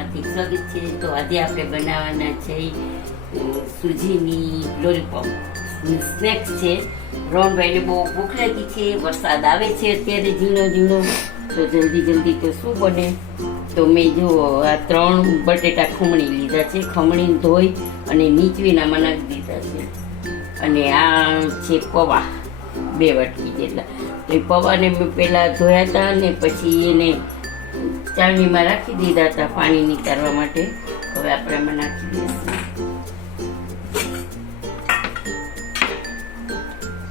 હાર્દિક સ્વાગત છે. તો આજે આપણે બનાવવાના છે સૂજીની લોલીપોપ સ્નેક્સ છે. રોહનભાઈને બહુ ભૂખ લાગી છે, વરસાદ આવે છે અત્યારે ઝીણો ઝીણો, તો જલ્દી તો શું બને. તો મેં જો આ 3 બટેટા ખમણી લીધા છે, ખમણીને ધોઈ અને નીચવીનામાં નાખી દીધા છે. અને આ છે પૌવા 2 વાટકી જેટલા. તો એ પૌવાને મેં પહેલાં ધોયા હતા અને પછી એને ચાળણીમાં રાખી દીધા હતા પાણી નીકાળવા માટે. હવે આપણે આમાં નાખી દઈશું.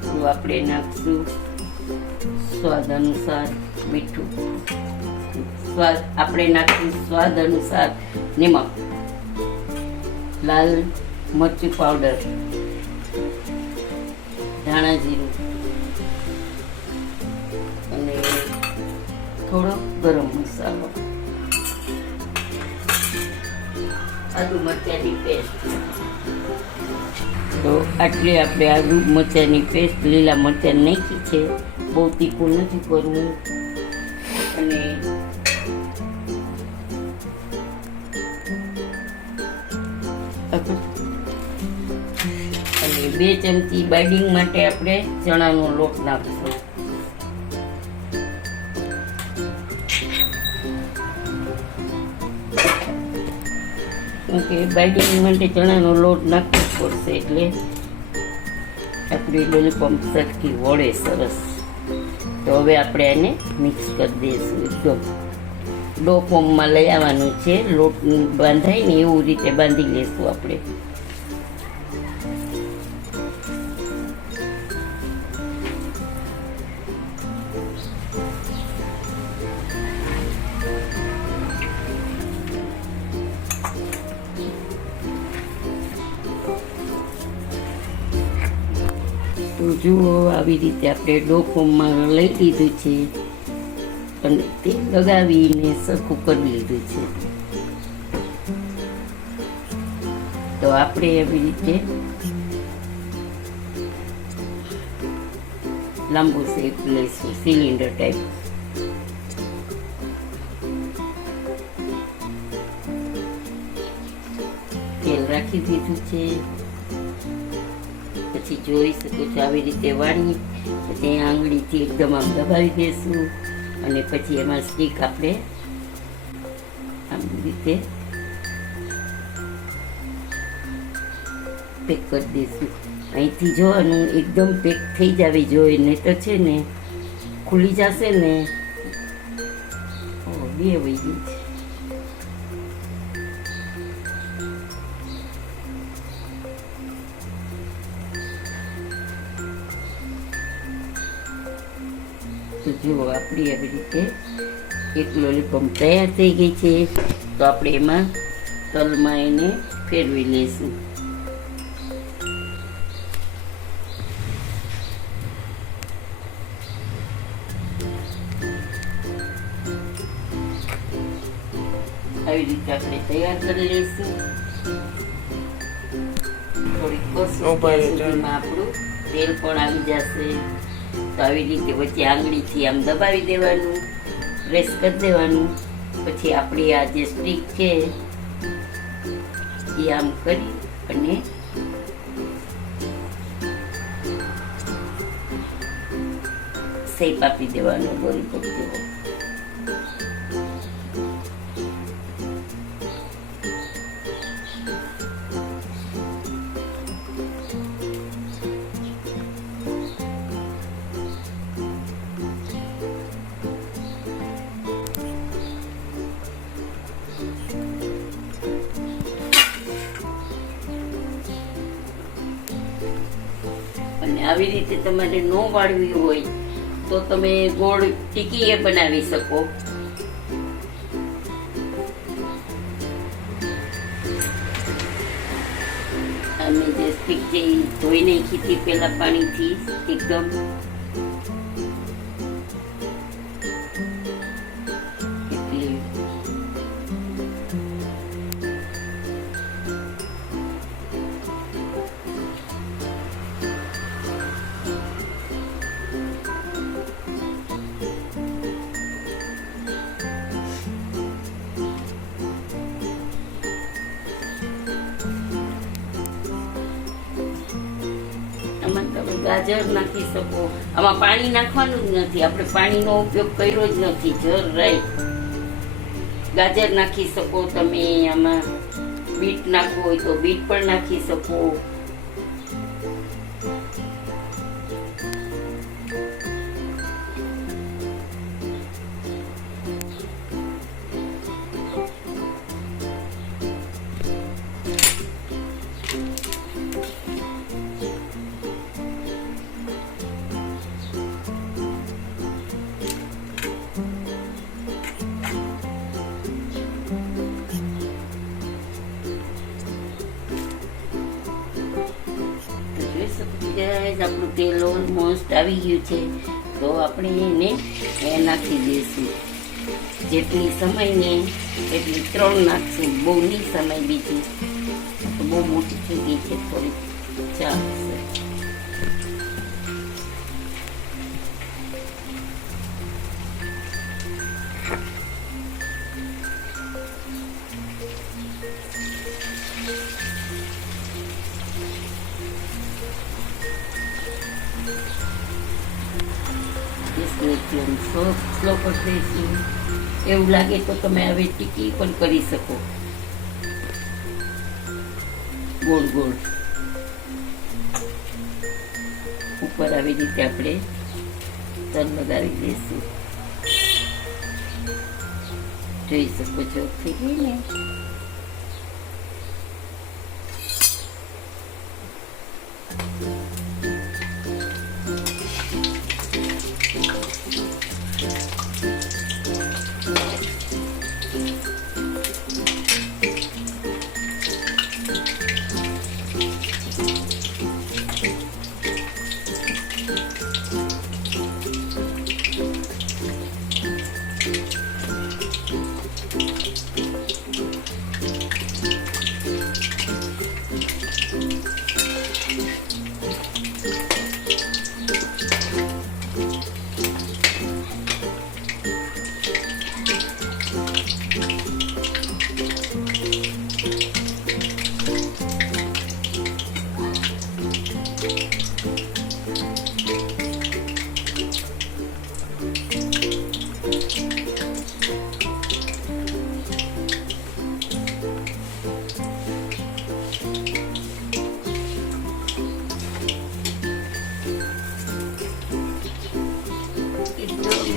તો આપણે નાખશું સ્વાદ અનુસાર મીઠું, આપણે નાખીશું સ્વાદ અનુસાર નમક, લાલ મરચું પાવડર, ધાણા જીરું અને થોડો ગરમ મસાલો, આદુ મરચાંની પેસ્ટ. તો આટલી આપણે આદુ મરચાંની પેસ્ટ, લીલા મરચાં નાખી છે. બહુ તીખું નથી કરવું. અને અને 2 ચમચી બાઇડિંગ માટે આપણે ચણાનો લોટ નાખશું. ઓકે, બાઇડિંગ માટે ચણાનો લોટ નાખવો પડશે એટલે આપણી લોલીપોપ સરખી વળે સરસ. તો હવે આપણે એને મિક્સ કરી દઈશું. એકદમ ડો ફોર્મમાં લઈ આવવાનું છે. લોટ બાંધાય ને એવું રીતે બાંધી લઈશું આપણે. તો જુઓ, આવી રીતે આપણે ડો ફોર્મમાં લઈ લીધું છે અને તે લગાવીને સરખું કરી લીધું છે. તો આપણે એવી રીતે લાંબુ શેપ લઈશું, સિલિન્ડર ટાઈપ. તેલ રાખી દીધું છે. પછી જોઈ શકો છો આવી રીતે વાળી પછી આંગળીથી એકદમ આમ દબાવી દઈશું અને પછી એમાં સ્ટીક આપણે આમ રીતે પેક કરી દઈશું. અહીંથી જોવાનું એકદમ પેક થઈ જવી જોઈએ, નહીં તો છે ને ખુલી જશે ને. બે વહી ગઈ છે. તો જુઓ, આપણી આવી રીતે એક લોલીપોપ તૈયાર થઈ ગઈ છે. તો આપણે એમાં તલમાં એને ફેરવી લઈશું. આવી રીતે આપણે તૈયાર કરી લઈશું. થોડીક કોશિશમાં આપણું તેલ પણ આવી જશે. તો આવી રીતે વચ્ચે આંગળીથી આમ દબાવી દેવાનું, પ્રેસ કરી દેવાનું. પછી આપણી આ જે સ્ટીક છે એ આમ કરી અને શેપ આપી દેવાનો લોલીપોપ જેવો. અને આવી રીતે તમારે ન વાળવી હોય તો તમે ગોળ ટીકી એ બનાવી શકો. અમે જે સ્ટીક છે એ ધોઈ નાખી હતી પેલા પાણીથી એકદમ. તમે ગાજર નાખી શકો. આમાં પાણી નાખવાનું જ નથી, આપણે પાણીનો ઉપયોગ કર્યો જ નથી. જરાય ગાજર નાખી શકો તમે. આમાં બીટ નાખવું હોય તો બીટ પણ નાખી શકો. આપણું તેલ ઓલમોસ્ટ આવી ગયું છે, તો આપણે એને નાખી દઈશું. જેટલી સમય ને એટલી 3 નાખશું, બહુ નહીં સમય. બીજી તો બહુ મોટી થઈ ગઈ છે, થોડી ચાલશે. સ્લો કરી દઈશું. એવું લાગે તો તમે હવે ટીકી પણ કરી શકો. ગોળ ગોળ ઉપર આવી રીતે આપણે તલ લગાવી દઈશું. જોઈ શકો છો થઈ ગઈ ને.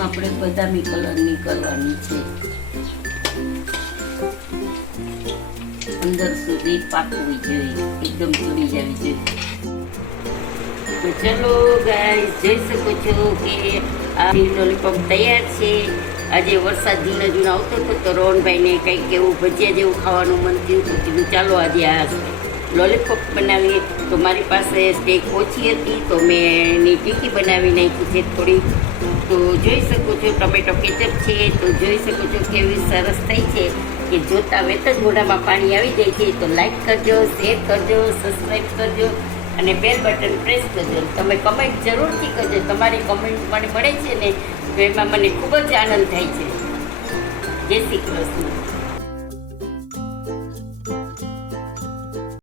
આપણે બદામી કલરની કરવાની છે. અંદર સુધી પાકવી જોઈએ, એકદમ ચડી જવી જોઈએ. તો ચલો ગાઈસ, જોઈ શકો છો કે આ લોલીપોપ તૈયાર છે. આજે વરસાદ ધીનો ધીનો આવતો હતો તો રોહનભાઈને કંઈક એવું ભજીયા જેવું ખાવાનું મન થયું તો કીધું ચાલો આજે આ લોલીપોપ બનાવીએ. તો મારી પાસે સ્ટેક ઓછી હતી તો મેં એની ટીકી બનાવી નાખી છે થોડી. તો જોઈ શકો છો ટમેટો કેચપ છે, તો જોઈ શકો છો કેવી સરસ થઈ છે કે જોતા વેત જ મોઢામાં પાણી આવી જાય છે. તો લાઈક કરજો, શેર કરજો, સબસ્ક્રાઈબ કરજો અને બેલ બટન પ્રેસ કરજો. તમે કમેન્ટ જરૂરથી કરજો. તમારી કમેન્ટ મને મળે છે ને તો એમાં મને ખૂબ જ આનંદ થાય છે. જય શ્રી કૃષ્ણ.